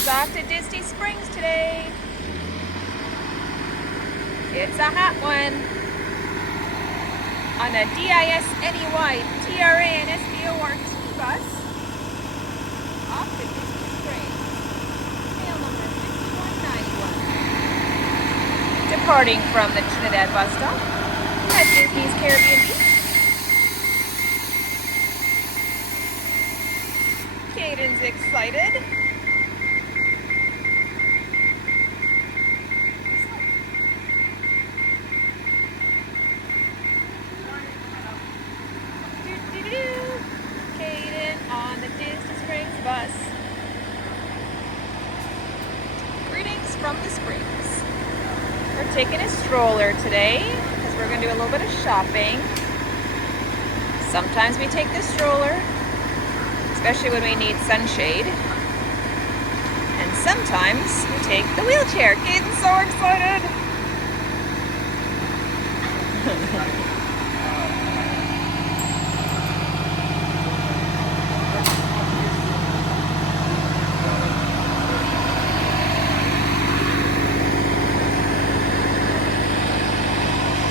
Kayden's off to Disney Springs today. It's a hot one. On a DISNEY TRANSBORT bus. Off to Disney Springs. Mail number 5191. Departing from the Trinidad bus stop at Disney's Caribbean Beach. Kayden's excited. Kayden on the Disney Springs bus. Greetings from the Springs. We're taking a stroller today because we're going to do a little bit of shopping. Sometimes we take the stroller, especially when we need sunshade. And sometimes we take the wheelchair. Kayden's so excited!